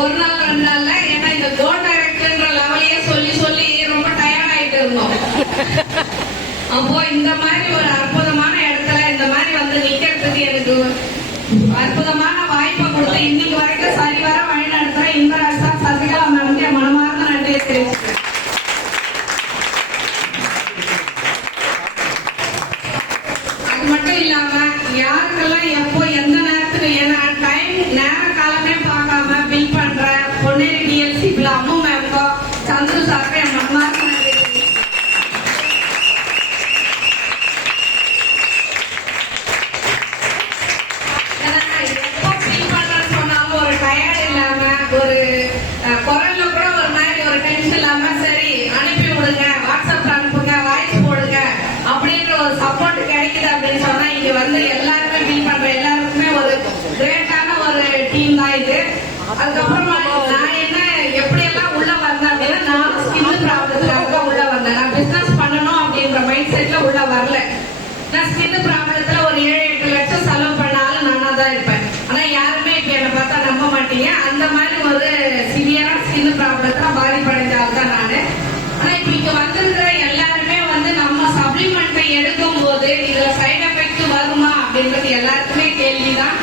ஒரு நாள் 2 நாள்ல, ஏன்னா இந்த கோ டைரக்டர்ன்ற லெவலையே சொல்லி சொல்லி ரொம்ப டயர்ட் ஆயிட்டு இருந்தோம். அப்போ இந்த மாதிரி ஒரு அற்புதமான இடத்துல இந்த மாதிரி வந்து நிக்கிறதுக்கு எனக்கு அற்புதமான வாய்ப்பை கொடுத்து இன்னைக்கு வரைக்கும் சரிவர வழி நடத்துற இன்பராஜ் சார், சசிகலா மேம்க்கு மனமார்ந்த நன்றியை தெரிவிச்சுக்கிறேன். அது மட்டும் இல்லாம யாருக்கெல்லாம் எப்போ எந்த நேரத்துக்கு டைம் நேர காலமே பார்க்காம பில் பண்ற பொன்னேரி டிஎல்சி அம்மு மேம்கோ சந்துரு சாருக்கு என் மனமார்ந்த நன்றி. ஒரு குரல்ல கூட ஒரு மாதிரி ஒரு டென்ஷன் இல்லாம சரி அனுப்பி விடுங்க, வாட்ஸ்அப்ல அனுப்புங்க, வாய்ஸ் போடுங்க அப்படின்ற ஒரு சப்போர்ட் கிடைக்குது அப்படின்னு சொன்னா இங்க வந்து எல்லாருமே ஃபீல் பண்ற எல்லாருக்குமே ஒரு கிரேட்டான ஒரு டீம் தான் இது. அதுக்கப்புறமா நான் என்ன எப்படி எல்லாம் உள்ள வந்தேன் அப்படின்னா, நான் ஸ்கின் ப்ராப்ளத்துக்காக தான் உள்ள வந்தேன். நான் பிசினஸ் பண்ணணும் அப்படின்ற மைண்ட் செட்ல உள்ள வரல. நான் ஸ்கின் ப்ராப்ளத்துல ஒரு 7-8 லட்சம் செலவு பண்ணாலும் நானா தான் இருப்பேன். ஆனா யாருமே இப்ப என்ன பார்த்தா நம்ப மாட்டீங்க. அந்த மாதிரி ஒரு சிவியரா ஸ்கின் ப்ராப்ளத்துல பாதிப்படைஞ்ச ஆள் தான் நானு. ஆனா இப்ப இங்க வந்திருக்கிற எல்லாருமே வந்து நம்ம சப்ளிமெண்ட்டை எடுக்கும் போது இதுல சைட் எஃபெக்ட் வருமா அப்படின்றது எல்லாருக்குமே கேள்விதான்.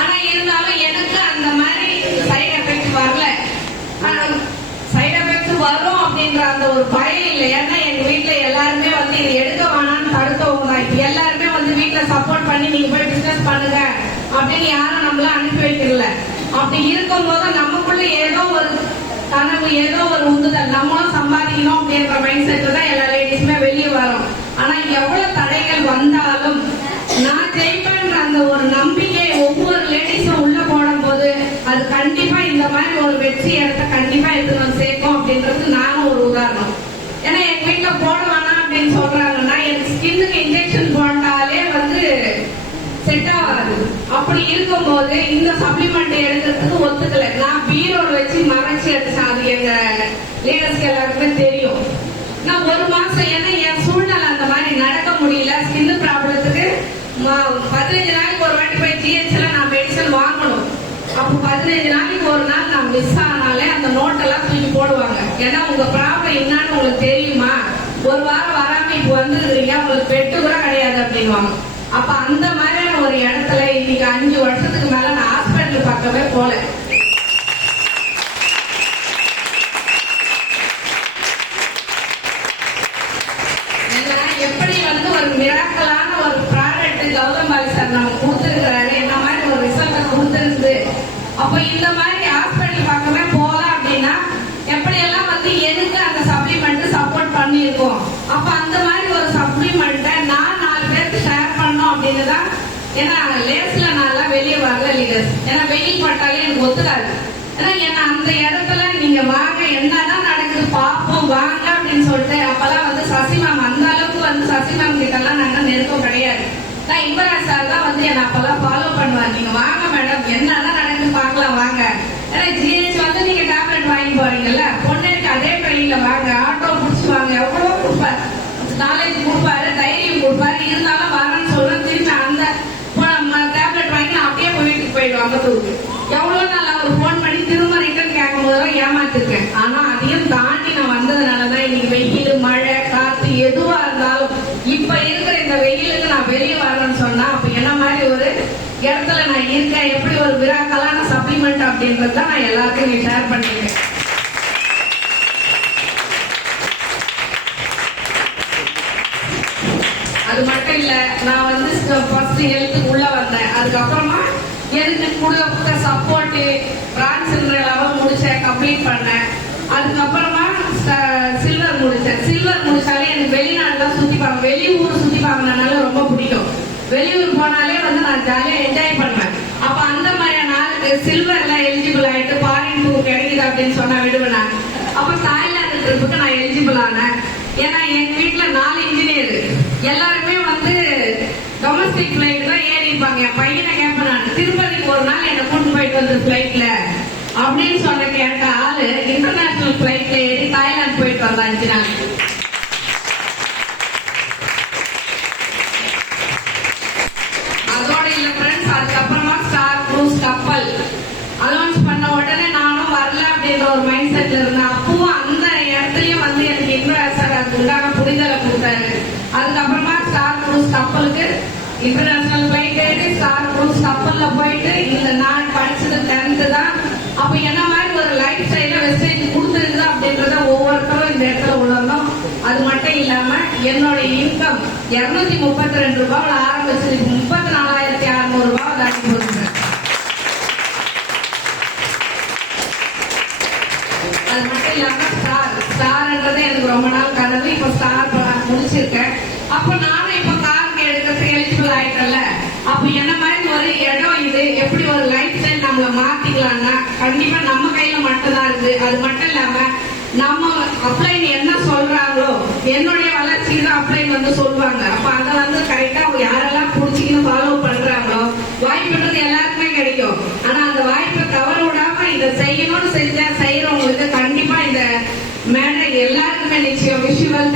ஆனா இருந்தாலும் எனக்கு அந்த மாதிரி சைட் எஃபெக்ட் வரல. சைட் எஃபெக்ட் வரும் அப்படின்ற அந்த ஒரு பயம் இல்லை. ஏன்னா எங்க வீட்டுல எல்லாருமே வந்து இது எடுக்க வேணாம்னு தடுத்தவங்க தான். இப்ப எல்லாருமே வந்து வீட்டுல சப்போர்ட் பண்ணி நீங்க போய் பிசினஸ் பண்ணுங்க அப்படின்னு யாரும் நம்மள அனுப்பி வைக்கல. அப்படி இருக்கும் போது நமக்குள்ள ஏதோ ஒரு கனவு, ஏதோ ஒரு உந்துதல், நம்மளும் சம்பாதிக்கணும் அப்படின்ற மைண்ட் செட் தான் எல்லா லேடிஸுமே வெளியே வரும். ஆனா எவ்வளவு தடைகள் வந்தாலும் நான் ஜெயிப்பேன்ற அந்த ஒரு நம்பிக்கை ஒவ்வொரு லேடிஸும் உள்ள போடும் போது அது கண்டிப்பா இந்த மாதிரி ஒரு வெற்றி இடத்த கண்டிப்பா எடுத்து வந்து சேர்க்கும் அப்படின்றது நானும் ஒரு உதாரணம். ஏன்னா எங்க வீட்டுல போட வேணாம் அப்படின்னு சொல்றாங்கன்னா எனக்கு ஸ்கின்னுக்கு இன்ஜெக்ஷன் போட்டாலே வந்து செட் ஆகாது. அப்படி இருக்கும் போது இந்த சப்ளிமெண்ட் எடுக்கிறதுக்கு ஒத்துக்கல. நான் பீரோட வச்சு மறைச்சு எடுத்தேன். அது எங்க லீடர்ஸ்க்கு எல்லாருக்குமே தெரியும். நான் 1 மாசம் ஏன்னா என் சூழ்நிலை அந்த மாதிரி நடக்க முடியல. ஸ்கின் ப்ராப்ளத்துக்கு 15 நாளைக்கு ஒரு வாட்டி போய் ஜிஹெச்ல நான் மெடிசன் வாங்கணும். அப்போ 15 நாளைக்கு ஒரு நாள் நான் மிஸ் ஆனாலே அந்த நோட்டெல்லாம் தூக்கி போடுவாங்க. ஏன்னா உங்க ப்ராப்ளம் என்னன்னு உங்களுக்கு தெரியுமா, 1 வாரம் வராம இப்ப வந்துருக்கீங்க, உங்களுக்கு பெட்டு கூட கிடையாது அப்படின்வாங்க. அப்ப அந்த மாதிரியான ஒரு இடத்துல இன்னைக்கு 5 வருஷத்துக்கு மேல நான் ஹாஸ்பிட்டல் பக்கமே போல. எப்படி வந்து ஒரு மிராக்கலான ஒரு ப்ராடக்ட் கௌதம் பாலி சார் நம்ம கொடுத்துருக்கிறாரு, என்ன மாதிரி ஒரு ரிசல்ட் கொடுத்துருந்து. அப்ப இந்த மாதிரி ஹாஸ்பிட்டல் பக்கமே போலாம் அப்படின்னா எப்படி எல்லாம் வந்து எனக்கு அந்த சப்ளிமெண்ட் சப்போர்ட் பண்ணிருக்கோம். அப்ப அந்த மாதிரி ஒரு சப்ளிமெண்ட்டை நான் 4 பேருக்கு ஷேர் பண்ணோம் அப்படின்னு தான். ஏன்னா லேஸ்ல நான் வெளியே வரல லீடர்ஸ். ஏன்னா வெயில் பட்டாலே எனக்கு ஒத்துக்காது. ஏன்னா என்ன அந்த இடத்துல நீங்க வாங்க, என்னதான் நடக்குது பார்ப்போம் வாங்க அப்படின்னு சொல்லிட்டு அப்பெல்லாம் வந்து சசி மேம் அந்த அளவுக்கு வந்து சசி மேம் கிட்ட எல்லாம் நாங்க நெருக்கம் கிடையாது. நான் இன்பராஜ் சார் தான் வந்து என்ன அப்பெல்லாம் ஃபாலோ பண்ணுவார். நீங்க வாங்க மேடம், என்னதான் நடக்குது பார்க்கலாம் வாங்க. ஏன்னா ஜிஹெச் வந்து நீங்க டேப்லெட் வாங்கி போறீங்கல்ல, பொண்ணுக்கு அதே ட்ரெயின்ல வாங்க, ஆட்டோ புடிச்சு வாங்க, எவ்வளவோ கொடுப்பாரு, நாலேஜ் கொடுப்பாரு, தைரியம் கொடுப்பாரு. இருந்தாலும் வரேன்னு சொல்றேன். திருப்பி அந்த டேப்லெட் வாங்கி நான் அப்படியே வீட்டுக்கு போயிடுவாங்க தூக்கு. எவ்வளவு நாள் அவர் போன் பண்ணி திரும்ப ரிட்டர்ன் கேட்கும் போதெல்லாம் ஏமாத்திருக்கேன். ஆனா அதையும் தாண்டி நான் வந்ததுனாலதான் இன்னைக்கு வெயில், மழை, காத்து எதுவா இருந்தாலும் இப்ப இருக்கிற இந்த வெயிலுக்கு நான் வெளியே வரேன்னு சொன்னா அப்ப என்ன மாதிரி ஒரு இடத்துல நான் இருக்கேன், எப்படி ஒரு விராக்கலான சப்ளிமெண்ட் அப்படின்றத நான் எல்லாருக்கும் ஷேர் பண்ணிருக்கேன். அது மட்டும் இல்ல, நான் வந்து ஃபர்ஸ்ட் ஹெல்த்துக்கு உள்ள வந்தேன். அதுக்கப்புறமா எனக்கு கொடுத்த சப்போர்ட் பிரான்ஸ் லெவல் முடிச்சேன், கம்ப்ளீட் பண்ணேன். அதுக்கப்புறமா சில்வர் முடிச்சேன். சில்வர் முடிச்சாலே எனக்கு வெளிநாடுலாம் சுத்தி பார்க்க, வெளியூர் சுத்தி பார்க்கறதுனால ரொம்ப பிடிக்கும். வெளியூர் போனாலே வந்து நான் ஜாலியா என்ஜாய் பண்ணுவேன். அப்ப அந்த மாதிரியான ஆளுக்கு சில்வர்ல எலிஜிபிள் ஆயிட்டு ஃபாரின் டூர் கிடைக்குது அப்படின்னு சொன்னா விடுவேன். அப்ப தாய்லாந்து ட்ரிப்புக்கு நான் எலிஜிபிள் ஆனேன். ஏன்னா எங்க வீட்டுல 4 இன்ஜினியர் எல்லாருமே வந்து டொமஸ்டிக் பிளைட் தான் ஏறி இருப்பாங்க. என் பையனை கேட்பேன், நான் திருப்பதிக்கு ஒரு நாள் என்ன கூட்டு போயிட்டு வந்து பிளைட்ல அப்படின்னு சொன்ன கேட்ட ஆளு இன்டர்நேஷனல் பிளைட்ல ஏறி தாய்லாந்து போயிட்டு வந்தா 5 நாள். அதோட இல்ல ஃப்ரெண்ட்ஸ், அதுக்கப்புறமா ஸ்டார் குரூஸ் கப்பல் அலௌன்ஸ் பண்ண உடனே கப்பலுக்கு இன்டர்நேஷனல் பிளைட் ஏறி ஸ்டார் குரூஸ் கப்பல்ல போயிட்டு இந்த நான் படிச்சது 10th தான். அப்ப என்ன மாதிரி ஒரு லைஃப் ஸ்டைல வெஸ்டேஜ் கொடுத்துருந்தா அப்படின்றத ஒவ்வொருத்தரும் இந்த இடத்துல உணரணும். அது மட்டும் இல்லாம என்னோட இன்கம் 232 ரூபாய் ஆரம்பிச்சு 34,600 ரூபாய் தாண்டி போகுது. அது மட்டும் இல்லாம ஸ்டார்ன்றது எனக்கு ரொம்ப நாள் கனவு. இப்ப ஸ்டார் முடிச்சிருக்கேன். அப்ப நானும் இப்ப காருக்கு எடுக்கிறதுக்கு எலிஜிபிள் ஆயிட்டல. அப்ப என்ன மாதிரி ஒரு இடம் இது எப்படி ஒரு லைஃப் ஸ்டைல் நம்மள மாத்திக்கலாம்னா கண்டிப்பா நம்ம கையில மட்டும்தான் இருக்கு. அது மட்டும் இல்லாம நம்ம அப்ளைன் என்ன சொல்றாங்களோ என்னுடைய வளர்ச்சிக்கு தான் அப்ளைன் வந்து சொல்லுவாங்க. அப்ப அதை வந்து கரெக்டா யாரெல்லாம் புடிச்சிக்கின்னு ஃபாலோ பண்றாங்களோ வாய்ப்புன்றது எல்லாருக்குமே கிடைக்கும். ஆனா அந்த வாய்ப்பை தவற விடாம இதை செய்யணும்னு செய்யறவங்களுக்கு கண்டிப்பா இந்த மேடை எல்லாருக்குமே நிச்சயம். விஷுவல்